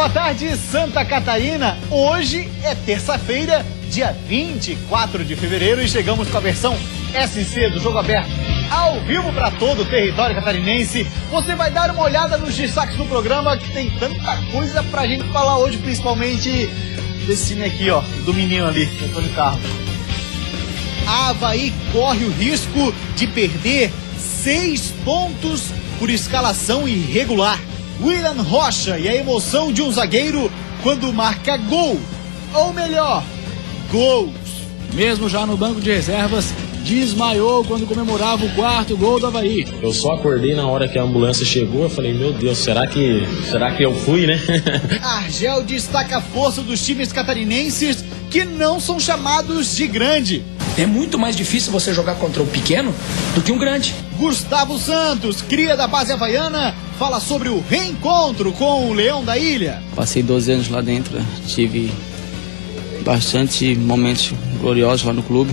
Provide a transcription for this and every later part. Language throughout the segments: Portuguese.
boa tarde, Santa Catarina. Hoje é terça-feira, dia 24 de fevereiro, e chegamos com a versão SC do Jogo Aberto, ao vivo para todo o território catarinense. Você vai dar uma olhada nos destaques do programa, que tem tanta coisa pra gente falar hoje, principalmente desse time aqui, ó, do menino ali, Antônio Carlos. A Avaí corre o risco de perder 6 pontos por escalação irregular. William Rocha e a emoção de um zagueiro quando marca gol, ou melhor, gols. Mesmo já no banco de reservas, desmaiou quando comemorava o 4º gol do Avaí. Eu só acordei na hora que a ambulância chegou, eu falei, meu Deus, será que eu fui, né? Argel destaca a força dos times catarinenses que não são chamados de grande. É muito mais difícil você jogar contra um pequeno do que um grande. Gustavo Santos, cria da base havaiana, fala sobre o reencontro com o Leão da Ilha. Passei 12 anos lá dentro, tive bastante momentos gloriosos lá no clube.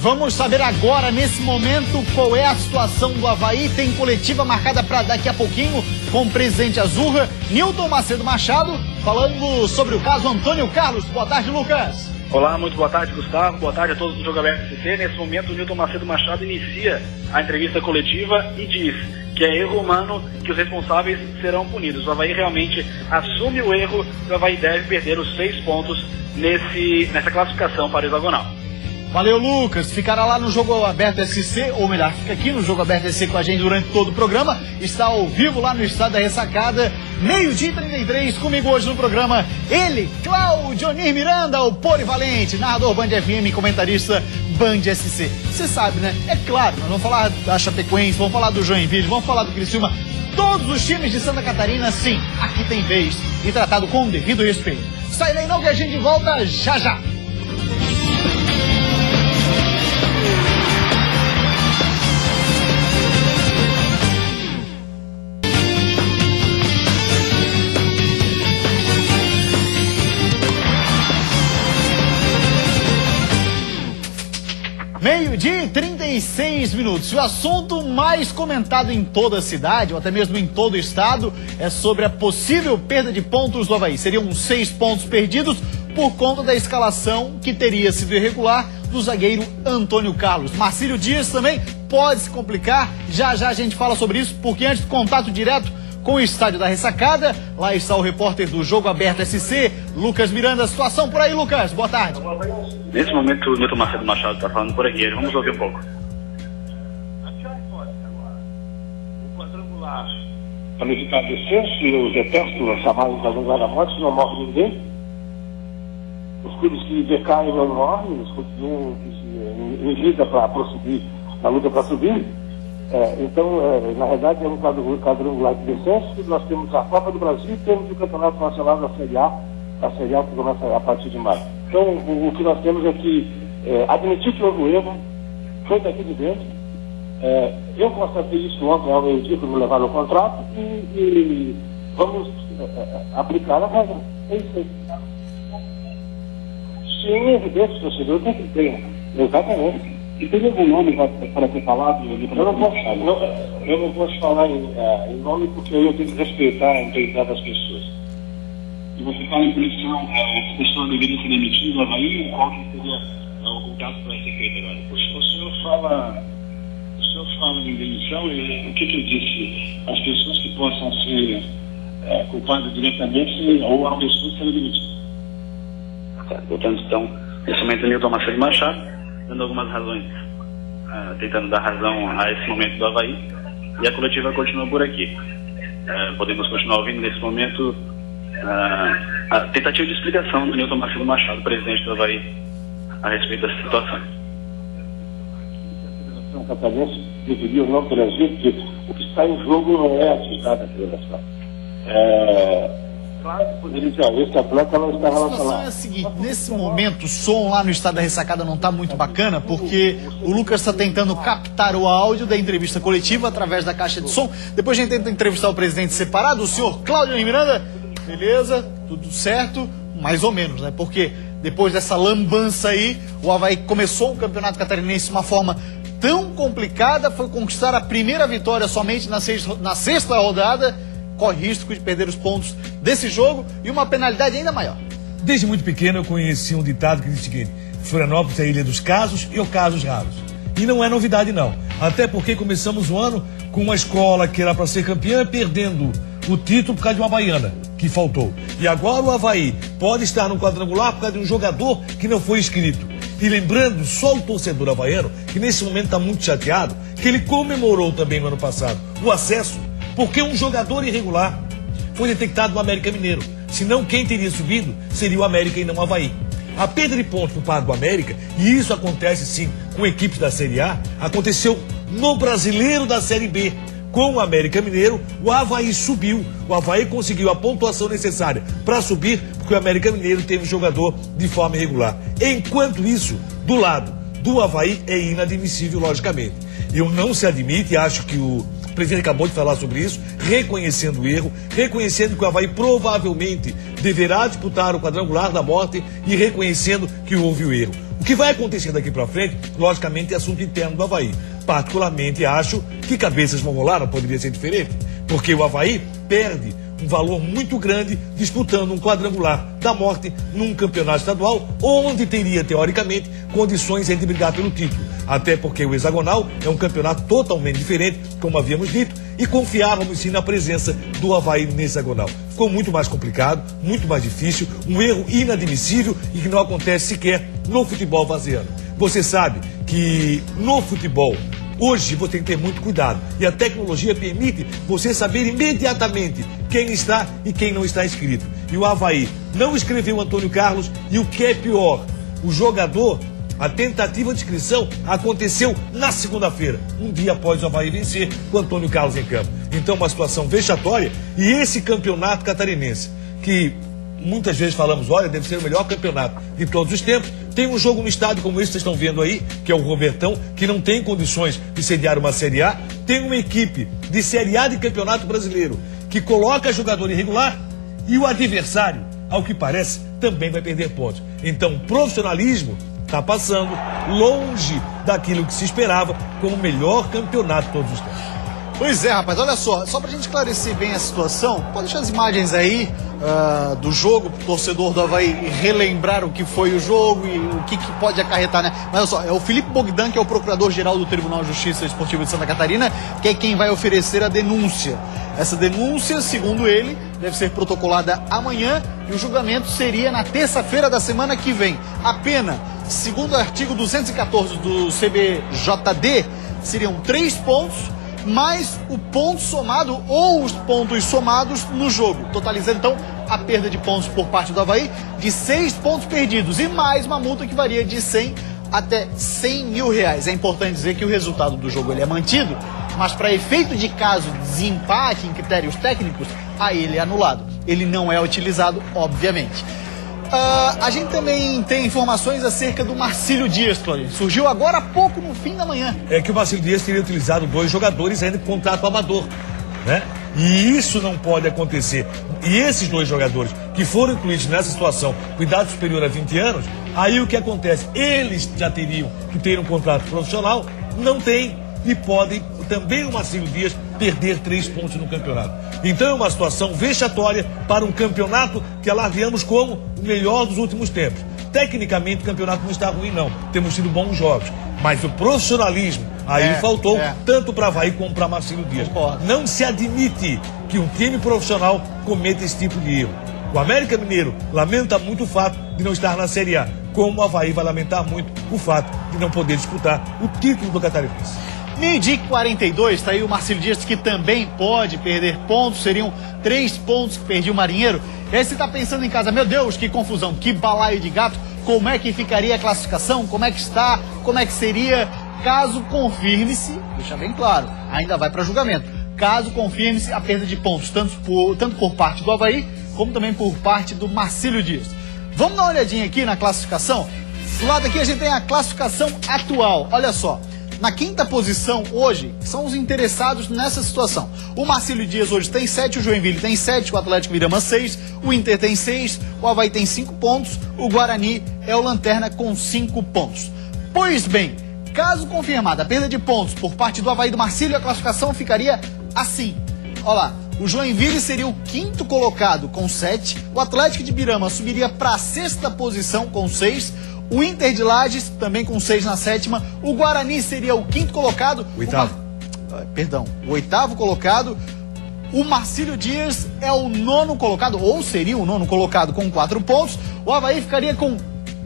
Vamos saber agora, nesse momento, qual é a situação do Avaí. Tem coletiva marcada para daqui a pouquinho com o presidente Azurra, Nilton Macedo Machado, falando sobre o caso Antônio Carlos. Boa tarde, Lucas. Olá, muito boa tarde, Gustavo. Boa tarde a todos do Jogo Aberto SC. Nesse momento, o Nilton Macedo Machado inicia a entrevista coletiva e diz que é erro humano, que os responsáveis serão punidos. O Avaí realmente assume o erro e o Avaí deve perder os 6 pontos nessa classificação para o hexagonal. Valeu, Lucas. Ficará lá no Jogo Aberto SC, ou melhor, fica aqui no Jogo Aberto SC com a gente durante todo o programa. Está ao vivo lá no Estádio da Ressacada, 12h33, comigo hoje no programa, ele, Claudionir Miranda, o polivalente, narrador Band FM, comentarista Band SC. Você sabe, né? É claro, nós vamos falar da Chapecoense, vamos falar do Joinville, vamos falar do Criciúma. Todos os times de Santa Catarina, sim, aqui tem vez e tratado com o devido respeito. Sai daí não que a gente volta já já. Meio-dia e 36 minutos. O assunto mais comentado em toda a cidade, ou até mesmo em todo o estado, é sobre a possível perda de pontos do Avaí. Seriam 6 pontos perdidos por conta da escalação que teria sido irregular do zagueiro Antônio Carlos. Marcílio Dias também pode se complicar. Já já a gente fala sobre isso, porque antes do contato direto com o Estádio da Ressacada, lá está o repórter do Jogo Aberto SC, Lucas Miranda. A situação por aí, Lucas. Boa tarde. Nesse momento, o Nilton Macedo Machado está falando por aqui. Vamos ouvir um pouco. O quadrangular, para evitar descenso, e os eternos chamados quadrangular da morte, não morre ninguém. Os clubes que decaem não morrem, os continuam em vida para prosseguir, na luta para subir. Então, na verdade, é um quadrangular de descenso. Nós temos a Copa do Brasil e temos o Campeonato Nacional da Série A que começa a partir de maio. Então, o que nós temos é que admitir que houve um erro, foi daqui de dentro. Eu constatei isso ontem ao meio-dia, quando me levaram o contrato, e vamos aplicar a regra. É isso aí. Sim, é evidente, o torcedor tem que ter. Exatamente. E tem algum nome para ter falado? Eu não posso falar em nome porque eu tenho que respeitar a integridade das pessoas. E você fala em punição, as pessoas deveriam ser demitidas do Avaí, qual que seria o caso que vai ser feito agora? O senhor fala em demissão, e o que eu disse? As pessoas que possam ser culpadas diretamente ou as pessoas serem demitidas. Portanto, então, nesse momento, o Nilton Macedo Machado dando algumas razões, tentando dar razão a esse momento do Avaí, e a coletiva continua por aqui. Podemos continuar ouvindo nesse momento a tentativa de explicação do Nilton Macedo Machado, presidente do Avaí, a respeito dessa situação. A Federação Catarinense deveria não trazer, porque o que está em jogo não é a atividade da federação. Claro que poderia dizer, esse atleta não está relacionado. A situação é a seguinte, nesse momento o som lá no Estádio da Ressacada não está muito bacana, porque o Lucas está tentando captar o áudio da entrevista coletiva através da caixa de som. Depois a gente tenta entrevistar o presidente separado, o senhor Claudionir Miranda. Beleza, tudo certo, mais ou menos, né? Porque depois dessa lambança aí, o Avaí começou o Campeonato Catarinense de uma forma tão complicada, foi conquistar a primeira vitória somente na sexta rodada, corre risco de perder os pontos desse jogo e uma penalidade ainda maior. Desde muito pequeno eu conheci um ditado que diz o seguinte: Florianópolis é a ilha dos casos e ocasos raros. E não é novidade não, até porque começamos o ano com uma escola que era para ser campeã perdendo o título por causa de uma Havaiana, que faltou. E agora o Avaí pode estar no quadrangular por causa de um jogador que não foi inscrito. E lembrando, só o torcedor havaiano, que nesse momento está muito chateado, que ele comemorou também no ano passado o acesso, porque um jogador irregular foi detectado no América Mineiro. Senão quem teria subido seria o América e não o Avaí. A perda de pontos por parte do América, e isso acontece sim com equipes da Série A, aconteceu no Brasileiro da Série B. Com o América Mineiro, o Avaí subiu. O Avaí conseguiu a pontuação necessária para subir, porque o América Mineiro teve jogador de forma irregular. Enquanto isso, do lado do Avaí é inadmissível, logicamente. Eu não se admite, acho que o presidente acabou de falar sobre isso, reconhecendo o erro, reconhecendo que o Avaí provavelmente deverá disputar o quadrangular da morte e reconhecendo que houve o erro. O que vai acontecer daqui para frente, logicamente, é assunto interno do Avaí. Particularmente, acho que cabeças vão rolar, não poderia ser diferente, porque o Avaí perde um valor muito grande disputando um quadrangular da morte num campeonato estadual, onde teria, teoricamente, condições de brigar pelo título. Até porque o hexagonal é um campeonato totalmente diferente, como havíamos dito, e confiávamos sim na presença do Avaí no hexagonal. Ficou muito mais complicado, muito mais difícil, um erro inadmissível e que não acontece sequer no futebol vaziano. Você sabe que no futebol, hoje você tem que ter muito cuidado e a tecnologia permite você saber imediatamente quem está e quem não está inscrito. E o Avaí não escreveu o Antônio Carlos e o que é pior, o jogador, a tentativa de inscrição aconteceu na segunda-feira, um dia após o Avaí vencer com o Antônio Carlos em campo. Então uma situação vexatória e esse campeonato catarinense, que muitas vezes falamos, olha, deve ser o melhor campeonato de todos os tempos. Tem um jogo no estádio como esse que vocês estão vendo aí, que é o Robertão, que não tem condições de sediar uma Série A. Tem uma equipe de Série A de Campeonato Brasileiro que coloca jogador irregular e o adversário, ao que parece, também vai perder pontos. Então, profissionalismo está passando longe daquilo que se esperava como o melhor campeonato de todos os tempos. Pois é, rapaz, olha só pra gente esclarecer bem a situação, pode deixar as imagens aí do jogo, pro torcedor do Avaí relembrar o que foi o jogo e o que pode acarretar, né? Mas olha só, é o Felipe Bogdan, que é o procurador-geral do Tribunal de Justiça Esportiva de Santa Catarina, que é quem vai oferecer a denúncia. Essa denúncia, segundo ele, deve ser protocolada amanhã e o julgamento seria na terça-feira da semana que vem. A pena, segundo o artigo 214 do CBJD, seriam 3 pontos, mais o ponto somado ou os pontos somados no jogo, totalizando então a perda de pontos por parte do Avaí de 6 pontos perdidos e mais uma multa que varia de 100 até 100 mil reais. É importante dizer que o resultado do jogo ele é mantido, mas para efeito de caso de desempate em critérios técnicos, aí ele é anulado. Ele não é utilizado, obviamente. A gente também tem informações acerca do Marcílio Dias, Claudinho. Surgiu agora há pouco, no fim da manhã. É que o Marcílio Dias teria utilizado 2 jogadores ainda com contrato amador, né? E isso não pode acontecer. E esses 2 jogadores que foram incluídos nessa situação, com idade superior a 20 anos, aí o que acontece? Eles já teriam que ter um contrato profissional, não tem e podem também o Marcílio Dias perder 3 pontos no campeonato. Então é uma situação vexatória para um campeonato que alardeamos como o melhor dos últimos tempos. Tecnicamente o campeonato não está ruim não, temos tido bons jogos, mas o profissionalismo aí faltou tanto para Avaí como para Marcílio Dias. Não se admite que um time profissional cometa esse tipo de erro. O América Mineiro lamenta muito o fato de não estar na Série A, como o Avaí vai lamentar muito o fato de não poder disputar o título do Catarinense. 12h42, está aí o Marcílio Dias, que também pode perder pontos, seriam 3 pontos que perdia o Marinheiro. E aí você está pensando em casa, meu Deus, que confusão, que balaio de gato, como é que ficaria a classificação, como é que está, como é que seria, caso confirme-se, deixa bem claro, ainda vai para julgamento, caso confirme-se a perda de pontos, tanto por parte do Avaí, como também por parte do Marcílio Dias. Vamos dar uma olhadinha aqui na classificação? Do lado aqui a gente tem a classificação atual, olha só. Na 5ª posição hoje, são os interessados nessa situação. O Marcílio Dias hoje tem 7, o Joinville tem 7, o Atlético Mineiro 6, o Inter tem 6, o Avaí tem 5 pontos, o Guarani é o lanterna com 5 pontos. Pois bem, caso confirmada a perda de pontos por parte do Avaí do Marcílio, a classificação ficaria assim. Olha lá, o Joinville seria o 5º colocado com 7, o Atlético de Birama subiria para a 6ª posição com 6, o Inter de Lages também com 6 na 7ª, o Guarani seria o 5º colocado, o 8º colocado, o Marcílio Dias é o 9º colocado, ou seria o 9º colocado com 4 pontos, o Avaí ficaria com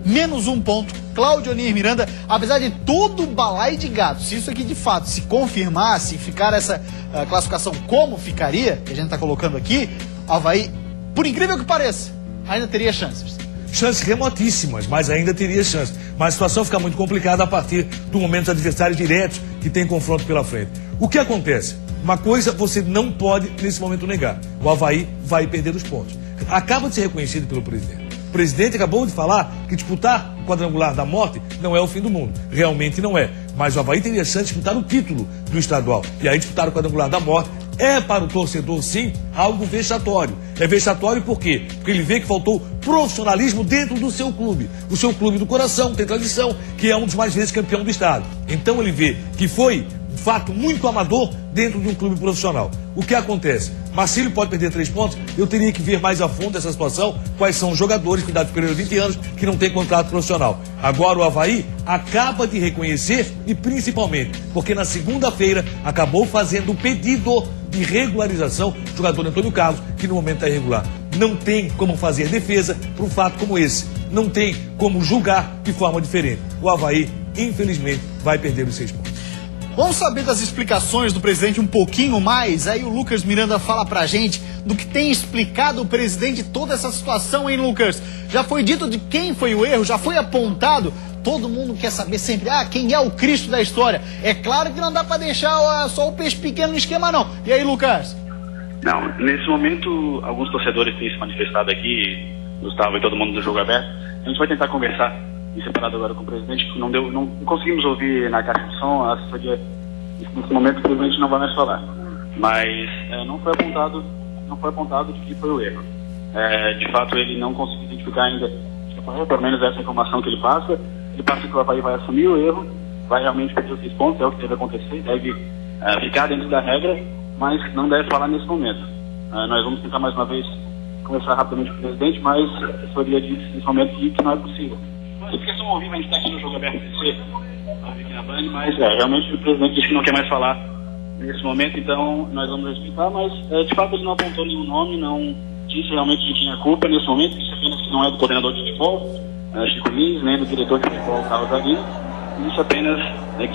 menos 1 ponto, Cláudio Onir Miranda, apesar de todo o balaio de gato, se isso aqui de fato se confirmar, se ficar essa classificação como ficaria, que a gente está colocando aqui, o Avaí, por incrível que pareça, ainda teria chances. Chances remotíssimas, mas ainda teria chance. Mas a situação fica muito complicada a partir do momento dos adversários diretos que tem confronto pela frente. O que acontece? Uma coisa você não pode, nesse momento, negar. O Avaí vai perder os pontos. Acaba de ser reconhecido pelo presidente. O presidente acabou de falar que disputar o quadrangular da morte não é o fim do mundo. Realmente não é. Mas o Avaí teria chance de disputar o título do estadual. E aí disputar o quadrangular da morte é para o torcedor, sim, algo vexatório. É vexatório por quê? Porque ele vê que faltou profissionalismo dentro do seu clube. O seu clube do coração, tem tradição, que é um dos mais vezes campeão do estado. Então ele vê que foi um fato muito amador dentro de um clube profissional. O que acontece? Marcílio pode perder 3 pontos, eu teria que ver mais a fundo essa situação, quais são os jogadores com idade superior a 20 anos que não têm contrato profissional. Agora o Avaí acaba de reconhecer e principalmente porque na segunda-feira acabou fazendo o pedido de regularização do jogador Antônio Carlos, que no momento está irregular. Não tem como fazer defesa para um fato como esse. Não tem como julgar de forma diferente. O Avaí, infelizmente, vai perder os 6 pontos. Vamos saber das explicações do presidente um pouquinho mais? Aí o Lucas Miranda fala pra gente do que tem explicado o presidente toda essa situação, hein, Lucas? Já foi dito de quem foi o erro? Já foi apontado? Todo mundo quer saber sempre, quem é o Cristo da história? É claro que não dá pra deixar só o peixe pequeno no esquema, não. E aí, Lucas? Não, nesse momento, alguns torcedores têm se manifestado aqui, Gustavo e todo mundo do Jogo Aberto. A gente vai tentar conversar em separado agora com o presidente, que não conseguimos ouvir na caixa de som, a assessoria, nesse momento o presidente não vai mais falar. Mas não foi apontado de que foi o erro. De fato, ele não conseguiu identificar ainda, pelo menos essa informação que ele passa que o Avaí vai assumir o erro, vai realmente perder os 6 pontos, é o que deve acontecer, deve ficar dentro da regra, mas não deve falar nesse momento. Nós vamos tentar mais uma vez conversar rapidamente com o presidente, mas a assessoria disse nesse momento que não é possível. Porque são ao vivo, a gente está aqui no Jogo Aberto aqui na Band, mas realmente o presidente disse que não quer mais falar nesse momento, então nós vamos respeitar, mas de fato ele não apontou nenhum nome, não disse realmente que tinha culpa nesse momento, disse apenas que não é do coordenador de futebol, Chico Lins, nem do diretor de futebol, Carlos Aguirre, disse apenas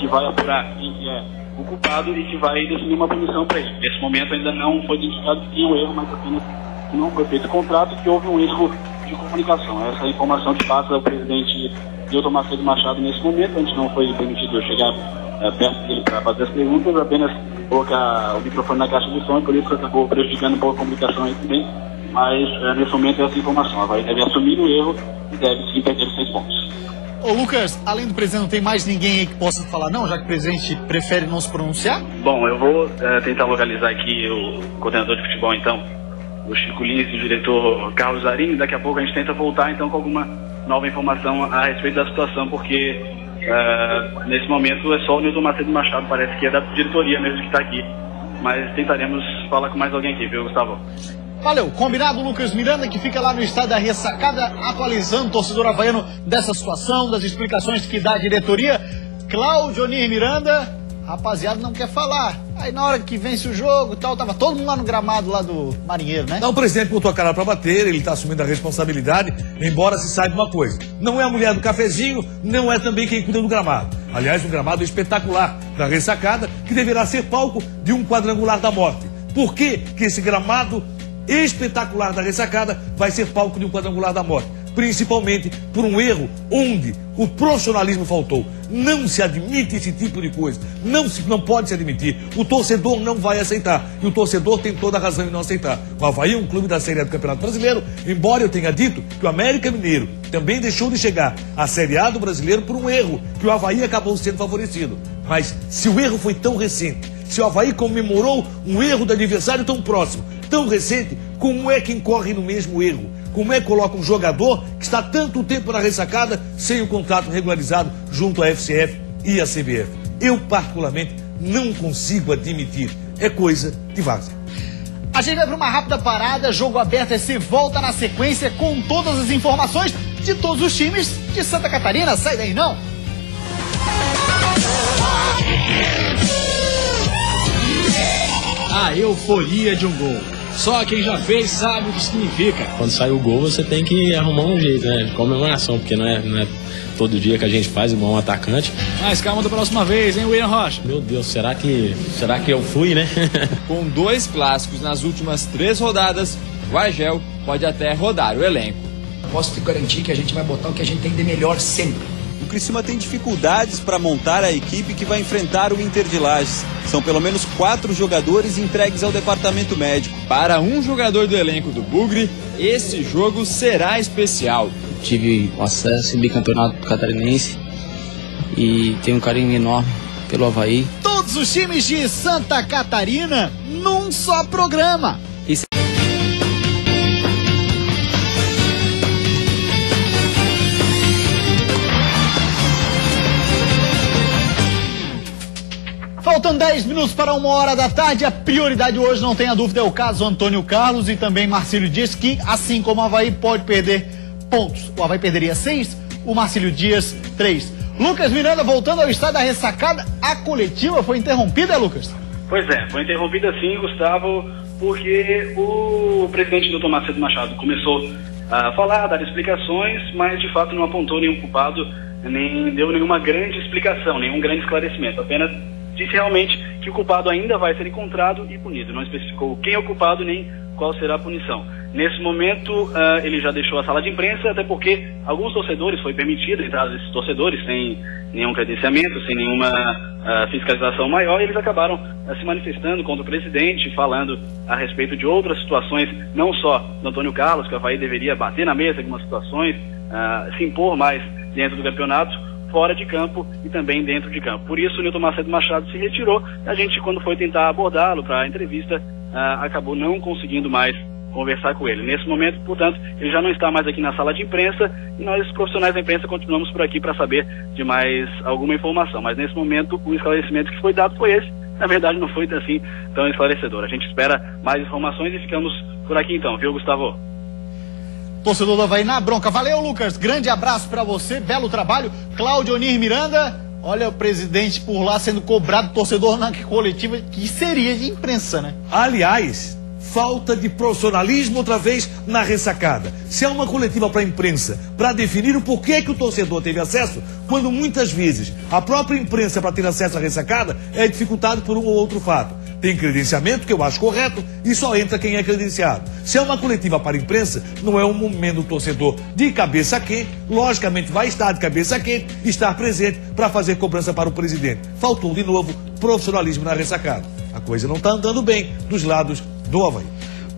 que vai apurar quem que é o culpado e que vai definir uma punição para ele. Nesse momento ainda não foi identificado que tinha um erro, mas apenas que não foi feito o contrato e que houve um erro de comunicação. Essa é a informação que passa o presidente Nilton Macedo Machado nesse momento. A gente não foi permitido chegar perto dele para fazer as perguntas, apenas colocar o microfone na caixa de som, e por isso acabou prejudicando um pouco a comunicação aí também. Mas nesse momento é essa informação. Vai deve assumir o erro e deve sim perder os 6 pontos. Ô Lucas, além do presidente, não tem mais ninguém aí que possa falar não, já que o presidente prefere não se pronunciar? Bom, eu vou tentar localizar aqui o coordenador de futebol então, o Chico Lins e o diretor Carlos Zarini. Daqui a pouco a gente tenta voltar então com alguma nova informação a respeito da situação, porque nesse momento é só o Nilton Macedo Machado, parece que é da diretoria mesmo que está aqui, mas tentaremos falar com mais alguém aqui, viu, Gustavo? Valeu, combinado, Lucas Miranda, que fica lá no estádio da Ressacada, atualizando o torcedor havaiano dessa situação, das explicações que dá a diretoria. Cláudio Onir Miranda, rapaziada, não quer falar. Aí na hora que vence o jogo e tal, tava todo mundo lá no gramado lá do Marinheiro, né? Não, o presidente botou a cara pra bater, ele tá assumindo a responsabilidade, embora se saiba uma coisa. Não é a mulher do cafezinho, não é também quem cuida do gramado. Aliás, um gramado espetacular da Ressacada, que deverá ser palco de um quadrangular da morte. Por que esse gramado espetacular da Ressacada vai ser palco de um quadrangular da morte? Principalmente por um erro onde o profissionalismo faltou. Não se admite esse tipo de coisa. Não pode se admitir. O torcedor não vai aceitar. E o torcedor tem toda a razão em não aceitar. O Avaí é um clube da Série A do Campeonato Brasileiro, embora eu tenha dito que o América Mineiro também deixou de chegar à Série A do Brasileiro por um erro, que o Avaí acabou sendo favorecido. Mas se o erro foi tão recente, se o Avaí comemorou um erro do adversário tão próximo, tão recente, como é que incorre no mesmo erro? Como é que coloca um jogador que está tanto tempo na Ressacada sem o contrato regularizado junto à FCF e a CBF. Eu, particularmente, não consigo admitir. É coisa de várzea. A gente vai para uma rápida parada. Jogo Aberto SC volta na sequência com todas as informações de todos os times de Santa Catarina. Sai daí não! A euforia de um gol. Só quem já fez sabe o que significa. Quando sai o gol, você tem que arrumar um jeito, né, de comemoração, porque não é todo dia que a gente faz igual um atacante. Mas calma da próxima vez, hein, William Rocha? Meu Deus, será que eu fui, né? Com 2 clássicos nas últimas 3 rodadas, o Argel pode até rodar o elenco. Posso te garantir que a gente vai botar o que a gente tem de melhor sempre. O Criciúma tem dificuldades para montar a equipe que vai enfrentar o Inter de Lages. São pelo menos 4 jogadores entregues ao departamento médico. Para um jogador do elenco do Bugre, esse jogo será especial. Tive acesso em bicampeonato catarinense e tenho um carinho enorme pelo Avaí. Todos os times de Santa Catarina num só programa. Faltam 10 minutos para 1h da tarde. A prioridade hoje, não tenha dúvida, é o caso Antônio Carlos e também Marcílio Dias, que, assim como o Avaí, pode perder pontos. O Avaí perderia 6, o Marcílio Dias 3. Lucas Miranda, voltando ao estado da ressacada, a coletiva foi interrompida, Lucas? Pois é, foi interrompida sim, Gustavo, porque o presidente Nilton Macedo Machado começou a falar, a dar explicações, mas de fato não apontou nenhum culpado, nem deu nenhuma grande explicação, nenhum grande esclarecimento, apenas disse realmente que o culpado ainda vai ser encontrado e punido. Não especificou quem é o culpado nem qual será a punição. Nesse momento, ele já deixou a sala de imprensa, até porque alguns torcedores, foi permitido a entrada desses torcedores sem nenhum credenciamento, sem nenhuma fiscalização maior, e eles acabaram se manifestando contra o presidente, falando a respeito de outras situações, não só do Antônio Carlos, que o Avaí deveria bater na mesa em algumas situações, se impor mais dentro do campeonato, fora de campo e também dentro de campo. Por isso, o Nilton Macedo Machado se retirou. A gente, quando foi tentar abordá-lo para a entrevista, acabou não conseguindo mais conversar com ele. Nesse momento, portanto, ele já não está mais aqui na sala de imprensa e nós, profissionais da imprensa, continuamos por aqui para saber de mais alguma informação. Mas, nesse momento, o esclarecimento que foi dado foi esse. Na verdade, não foi assim tão esclarecedor. A gente espera mais informações e ficamos por aqui então, viu, Gustavo? Torcedor do Avaí na bronca. Valeu, Lucas. Grande abraço para você. Belo trabalho. Cláudio Onir Miranda. Olha o presidente por lá sendo cobrado, torcedor na coletiva, que seria de imprensa, né? Aliás, falta de profissionalismo outra vez na ressacada. Se há uma coletiva para a imprensa para definir o porquê que o torcedor teve acesso, quando muitas vezes a própria imprensa para ter acesso à ressacada é dificultado por um ou outro fato. Tem credenciamento, que eu acho correto, e só entra quem é credenciado. Se é uma coletiva para a imprensa, não é um momento do torcedor de cabeça quente, logicamente vai estar de cabeça quente, estar presente para fazer cobrança para o presidente. Faltou de novo profissionalismo na ressacada. A coisa não está andando bem dos lados do Avaí.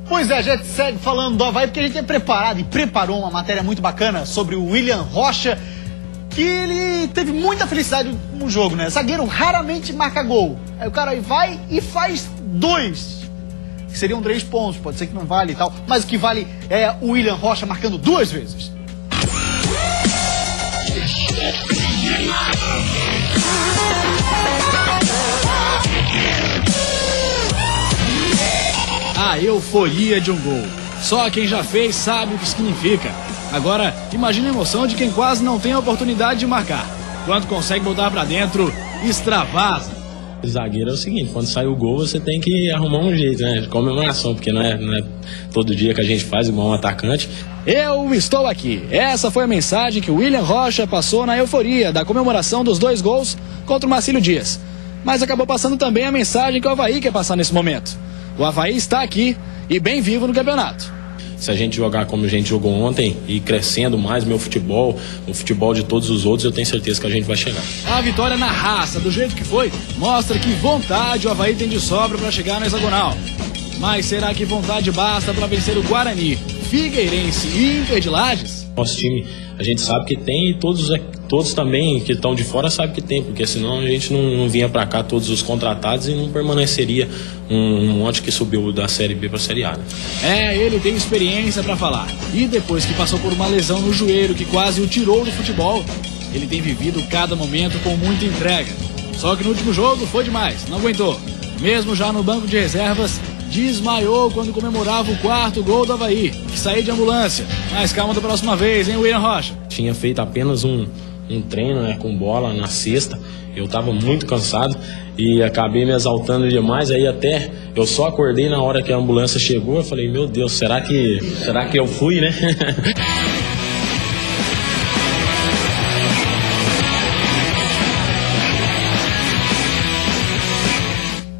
Pois é, a gente segue falando do Avaí porque a gente é preparado e preparou uma matéria muito bacana sobre o William Rocha, que ele teve muita felicidade no jogo, né? Zagueiro raramente marca gol. Aí o cara vai e faz 2. Que seriam 3 pontos, pode ser que não vale e tal. Mas o que vale é o William Rocha marcando 2 vezes. A euforia de um gol. Só quem já fez sabe o que significa. Agora, imagine a emoção de quem quase não tem a oportunidade de marcar. Quando consegue botar pra dentro, extravasa. O zagueiro é o seguinte, quando sai o gol, você tem que arrumar um jeito, né, de comemoração, porque não é todo dia que a gente faz igual um atacante. Eu estou aqui. Essa foi a mensagem que o William Rocha passou na euforia da comemoração dos 2 gols contra o Marcílio Dias. Mas acabou passando também a mensagem que o Avaí quer passar nesse momento. O Avaí está aqui e bem vivo no campeonato. Se a gente jogar como a gente jogou ontem e crescendo mais meu futebol, o futebol de todos os outros, eu tenho certeza que a gente vai chegar. A vitória na raça, do jeito que foi, mostra que vontade o Avaí tem de sobra para chegar na hexagonal. Mas será que vontade basta para vencer o Guarani, Figueirense e Inter de Lages? Nosso time, a gente sabe que tem e todos também que estão de fora sabem que tem, porque senão a gente não vinha para cá todos os contratados e não permaneceria um monte que subiu da Série B para a Série A. Né? Ele tem experiência para falar. E depois que passou por uma lesão no joelho que quase o tirou do futebol, Ele tem vivido cada momento com muita entrega. Só que no último jogo foi demais, não aguentou. Mesmo já no banco de reservas, desmaiou quando comemorava o 4º gol do Avaí, que saiu de ambulância. Mas calma da próxima vez, hein, William Rocha? Tinha feito apenas um treino, né, com bola na sexta. Eu estava muito cansado e acabei me exaltando demais. Aí até eu só acordei na hora que a ambulância chegou. Eu falei, meu Deus, será que eu fui, né?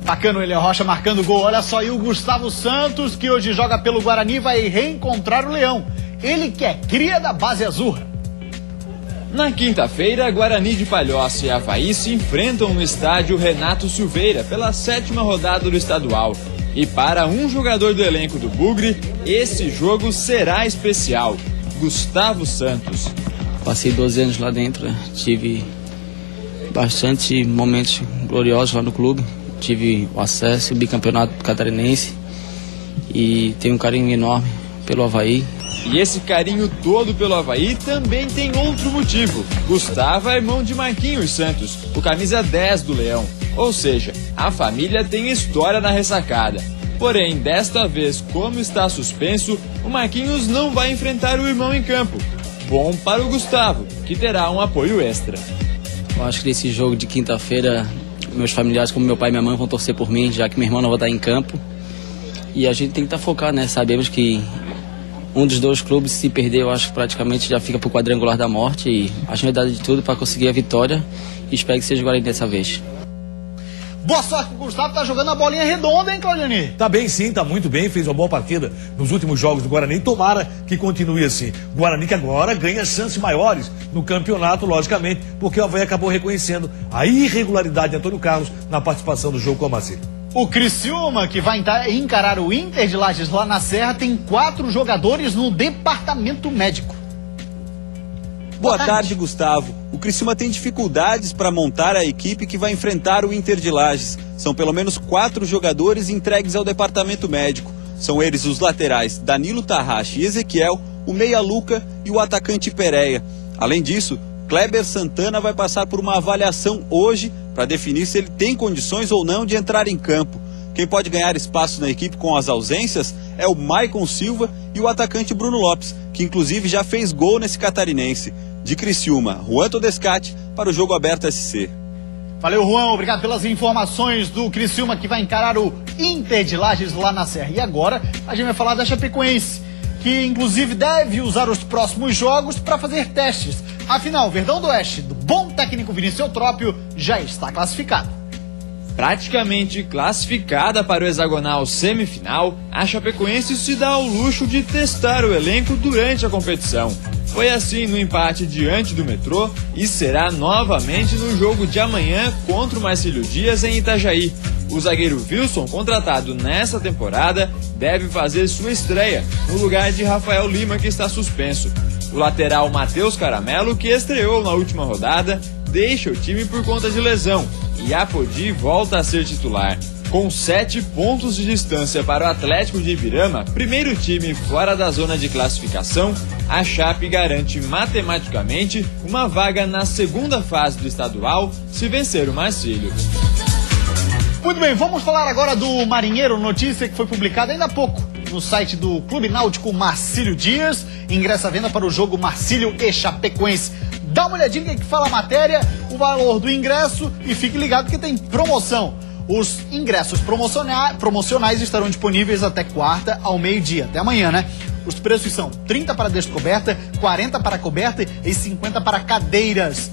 Bacana o William Rocha marcando gol. Olha só, e o Gustavo Santos, que hoje joga pelo Guarani, vai reencontrar o Leão. Ele que é cria da base azurra. Na quinta-feira, Guarani de Palhoça e Avaí se enfrentam no estádio Renato Silveira pela 7ª rodada do estadual. E para um jogador do elenco do Bugre, esse jogo será especial: Gustavo Santos. Passei 12 anos lá dentro, né? Tive bastante momentos gloriosos lá no clube. Tive o acesso, o bicampeonato catarinense e tenho um carinho enorme pelo Avaí. E esse carinho todo pelo Avaí também tem outro motivo. Gustavo é irmão de Marquinhos Santos, o camisa 10 do Leão. Ou seja, a família tem história na ressacada. Porém, desta vez, como está suspenso, o Marquinhos não vai enfrentar o irmão em campo. Bom para o Gustavo, que terá um apoio extra. Eu acho que nesse jogo de quinta-feira, meus familiares, como meu pai e minha mãe, vão torcer por mim, já que meu irmão não vai estar em campo. E a gente tem que estar focado, né? Sabemos que um dos dois clubes, se perder, eu acho que praticamente já fica pro quadrangular da morte. E a gente vai dar de tudo para conseguir a vitória. E espero que seja o Guarani dessa vez. Boa sorte, o Gustavo tá jogando a bolinha redonda, hein, Claudiani? Tá bem sim, tá muito bem, fez uma boa partida nos últimos jogos do Guarani e tomara que continue assim. Guarani que agora ganha chances maiores no campeonato, logicamente, porque o Avaí acabou reconhecendo a irregularidade de Antônio Carlos na participação do jogo com o Marcílio. O Criciúma, que vai encarar o Inter de Lages lá na Serra, tem 4 jogadores no departamento médico. Boa tarde, Gustavo. O Criciúma tem dificuldades para montar a equipe que vai enfrentar o Inter de Lages. São pelo menos 4 jogadores entregues ao departamento médico. São eles os laterais Danilo Tarrache e Ezequiel, o meia Luca e o atacante Pereira. Além disso, Kleber Santana vai passar por uma avaliação hoje para definir se ele tem condições ou não de entrar em campo. Quem pode ganhar espaço na equipe com as ausências é o Maicon Silva e o atacante Bruno Lopes, que inclusive já fez gol nesse catarinense. De Criciúma, Juan Todescate para o Jogo Aberto SC. Valeu, Juan, obrigado pelas informações do Criciúma, que vai encarar o Inter de Lages lá na Serra. E agora a gente vai falar da Chapecoense, que inclusive deve usar os próximos jogos para fazer testes. Afinal, o Verdão do Oeste, do bom técnico Vinícius Eutrópio, já está classificado. Praticamente classificada para o hexagonal semifinal, a Chapecoense se dá ao luxo de testar o elenco durante a competição. Foi assim no empate diante do Metrô e será novamente no jogo de amanhã contra o Marcílio Dias em Itajaí. O zagueiro Wilson, contratado nessa temporada, deve fazer sua estreia no lugar de Rafael Lima, que está suspenso. O lateral Matheus Caramelo, que estreou na última rodada, deixa o time por conta de lesão e Apodi volta a ser titular. Com 7 pontos de distância para o Atlético de Ibirama, primeiro time fora da zona de classificação, a Chape garante matematicamente uma vaga na segunda fase do estadual se vencer o Marcílio. Muito bem, vamos falar agora do Marinheiro, notícia que foi publicada ainda há pouco no site do Clube Náutico Marcílio Dias. Ingresso à venda para o jogo Marcílio e Chapecoense. Dá uma olhadinha que fala a matéria, o valor do ingresso e fique ligado que tem promoção. Os ingressos promocionais estarão disponíveis até quarta ao meio-dia, até amanhã, né? Os preços são 30 para descoberta, 40 para coberta e 50 para cadeiras.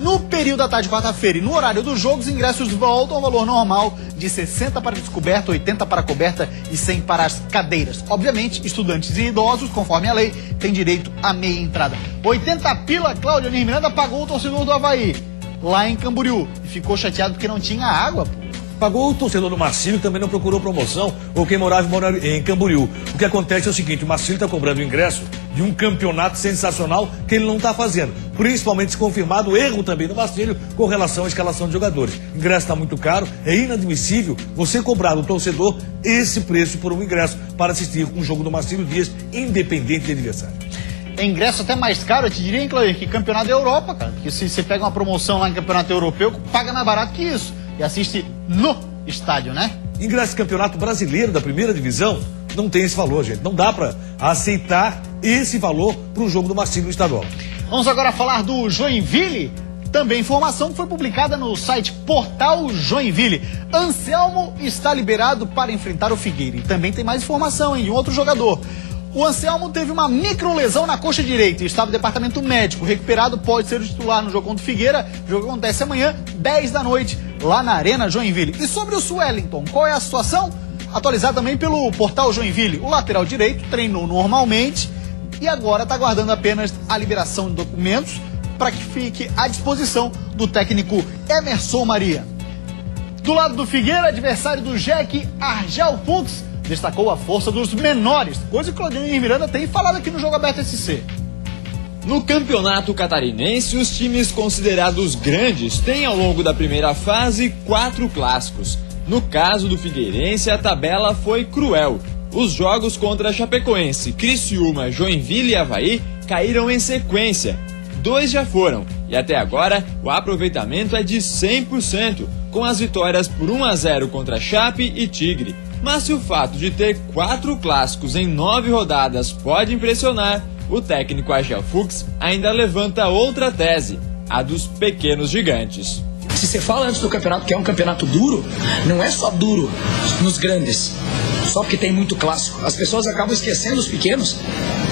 No período da tarde de quarta-feira e no horário do jogo, os ingressos voltam ao valor normal de 60 para descoberta, 80 para coberta e 100 para as cadeiras. Obviamente, estudantes e idosos, conforme a lei, têm direito à meia entrada. 80 pila, Cláudio Miranda pagou o torcedor do Avaí, lá em Camboriú, e ficou chateado porque não tinha água, pô. Pagou o torcedor do Marcílio, que também não procurou promoção, ou quem morava em Camboriú. O que acontece é o seguinte, o Marcílio está cobrando o ingresso de um campeonato sensacional que ele não está fazendo. Principalmente se confirmado o erro também do Marcílio com relação à escalação de jogadores. O ingresso está muito caro, é inadmissível você cobrar do torcedor esse preço por um ingresso para assistir um jogo do Marcílio Dias, independente de adversário. é ingresso até mais caro, eu te diria, hein, Claudio, que campeonato da Europa, cara. Porque se você pega uma promoção lá em campeonato europeu, paga mais barato que isso. E assiste no estádio, né? Ingresso de campeonato brasileiro da primeira divisão não tem esse valor, gente. Não dá para aceitar esse valor para um jogo do Marcílio estadual. Vamos agora falar do Joinville. Também informação que foi publicada no site Portal Joinville. Anselmo está liberado para enfrentar o Figueira. E também tem mais informação, hein, de um outro jogador. O Anselmo teve uma microlesão na coxa direita e estava no departamento médico. Recuperado, pode ser o titular no jogo contra o Figueira. O jogo acontece amanhã, 10 da noite, lá na Arena Joinville. E sobre o Suellington, qual é a situação? Atualizado também pelo Portal Joinville. O lateral direito treinou normalmente e agora está aguardando apenas a liberação de documentos para que fique à disposição do técnico Emerson Maria. Do lado do Figueira, adversário do Jack, Argel Fux, destacou a força dos menores, coisa que o Claudinei Miranda tem falado aqui no Jogo Aberto SC. No campeonato catarinense, os times considerados grandes têm ao longo da primeira fase 4 clássicos. No caso do Figueirense, a tabela foi cruel. Os jogos contra Chapecoense, Criciúma, Joinville e Avaí caíram em sequência. 2 já foram, e até agora o aproveitamento é de 100%, com as vitórias por 1-0 contra Chape e Tigre. Mas se o fato de ter 4 clássicos em 9 rodadas pode impressionar, o técnico Argel Fux ainda levanta outra tese, a dos pequenos gigantes. Se você fala antes do campeonato que é um campeonato duro, não é só duro nos grandes, só porque tem muito clássico. As pessoas acabam esquecendo os pequenos.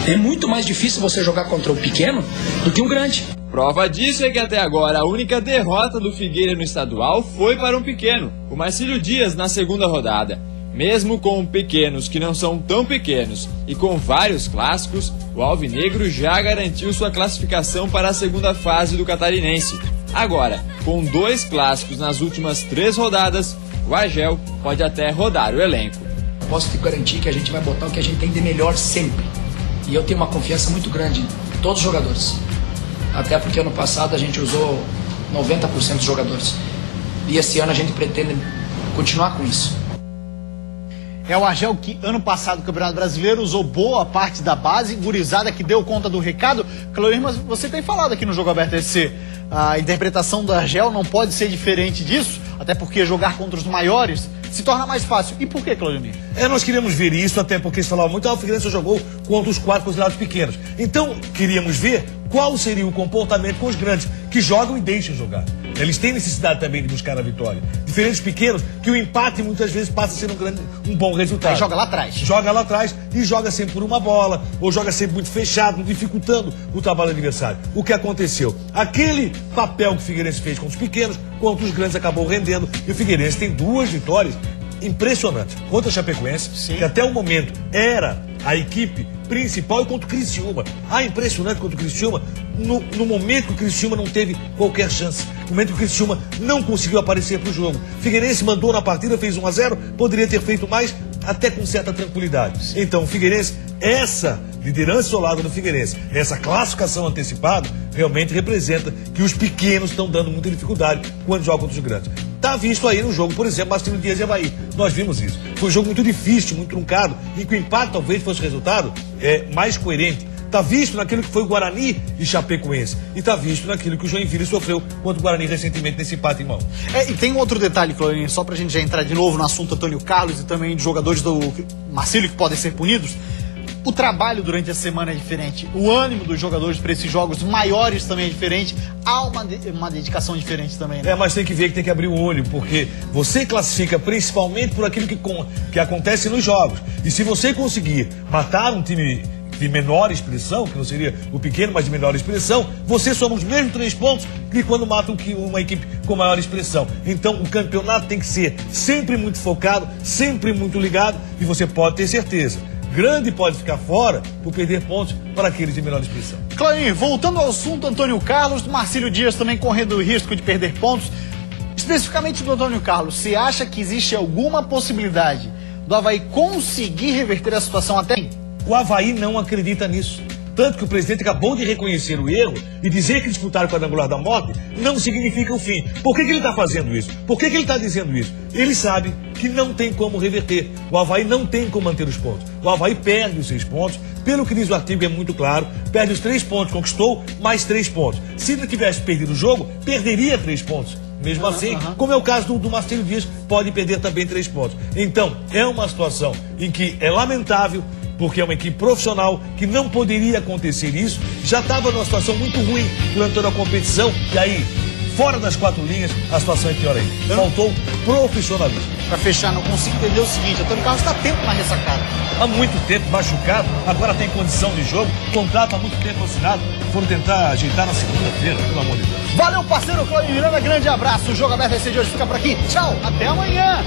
É muito mais difícil você jogar contra um pequeno do que um grande. Prova disso é que até agora a única derrota do Figueira no estadual foi para um pequeno, o Marcílio Dias, na segunda rodada. Mesmo com pequenos que não são tão pequenos e com vários clássicos, o Alvinegro já garantiu sua classificação para a segunda fase do Catarinense. Agora, com 2 clássicos nas últimas 3 rodadas, o Argel pode até rodar o elenco. Posso te garantir que a gente vai botar o que a gente tem de melhor sempre. E eu tenho uma confiança muito grande em todos os jogadores. Até porque ano passado a gente usou 90% dos jogadores. E esse ano a gente pretende continuar com isso. É o Argel que ano passado no Campeonato Brasileiro usou boa parte da base, gurizada que deu conta do recado. Claudio, mas você tem falado aqui no Jogo Aberto SC, a interpretação do Argel não pode ser diferente disso, até porque jogar contra os maiores se torna mais fácil. E por que, Claudio? Nós queríamos ver isso, até porque se falava muito, o Figueirense jogou contra os 4 considerados pequenos. Então, queríamos ver qual seria o comportamento com os grandes, que jogam e deixam jogar. Eles têm necessidade também de buscar a vitória. Diferentes dos pequenos, que o empate muitas vezes passa a ser um bom resultado. Aí joga lá atrás. Joga lá atrás e joga sempre por uma bola, ou joga sempre muito fechado, dificultando o trabalho do adversário. O que aconteceu? Aquele papel que o Figueirense fez com os pequenos, contra os grandes acabou rendendo, e o Figueirense tem 2 vitórias impressionantes. Contra a Chapecoense, sim, que até o momento era a equipe principal, e contra o Criciúma. Impressionante contra o Criciúma, no momento que o Criciúma não teve qualquer chance. No momento que o Criciúma não conseguiu aparecer para o jogo. Figueirense mandou na partida, fez 1-0, poderia ter feito mais, até com certa tranquilidade. Então, o Figueirense, essa liderança isolada do Figueirense, essa classificação antecipada, realmente representa que os pequenos estão dando muita dificuldade quando jogam contra os grandes. Está visto aí no jogo, por exemplo, Marcílio Dias e Avaí. Nós vimos isso. Foi um jogo muito difícil, muito truncado, em que o empate talvez fosse o resultado mais coerente. Está visto naquilo que foi o Guarani e Chapecoense. E está visto naquilo que o Joinville sofreu contra o Guarani recentemente nesse empate em mão. E tem um outro detalhe, Claudinho, só pra gente já entrar de novo no assunto Antônio Carlos e também de jogadores do Marcílio que podem ser punidos. O trabalho durante a semana é diferente. O ânimo dos jogadores para esses jogos maiores também é diferente. Há uma dedicação diferente também, né? Mas tem que ver que tem que abrir o olho, porque você classifica principalmente por aquilo que acontece nos jogos. E se você conseguir matar um time de menor expressão, que não seria o pequeno, mas de menor expressão, você soma os mesmos 3 pontos que quando mata uma equipe com maior expressão. Então o campeonato tem que ser sempre muito focado, sempre muito ligado, e você pode ter certeza. Grande pode ficar fora por perder pontos para aqueles de menor expressão. Clarinho, voltando ao assunto Antônio Carlos, Marcílio Dias também correndo o risco de perder pontos. Especificamente do Antônio Carlos, você acha que existe alguma possibilidade do Avaí conseguir reverter a situação até? O Avaí não acredita nisso. Tanto que o presidente acabou de reconhecer o erro e dizer que disputar o quadrangular da morte não significa o fim. Por que ele está fazendo isso? Por que ele está dizendo isso? Ele sabe que não tem como reverter. O Avaí não tem como manter os pontos. O Avaí perde os 6 pontos. Pelo que diz o artigo, é muito claro. Perde os 3 pontos, conquistou, mais 3 pontos. Se não tivesse perdido o jogo, perderia 3 pontos. Mesmo assim, como é o caso do Marcelo Dias, pode perder também 3 pontos. Então, é uma situação em que é lamentável, porque é uma equipe profissional que não poderia acontecer isso. Já estava numa situação muito ruim durante toda a competição. E aí, fora das 4 linhas, a situação é pior ainda. Faltou profissionalismo. Para fechar, não consigo entender o seguinte: Antônio Carlos está tempo na ressacada. Há muito tempo machucado, agora tem condição de jogo, contrato há muito tempo assinado. Foram tentar ajeitar na segunda-feira, pelo amor de Deus. Valeu, parceiro Cláudio Miranda, grande abraço. O Jogo Aberto SC de hoje fica por aqui. Tchau, até amanhã.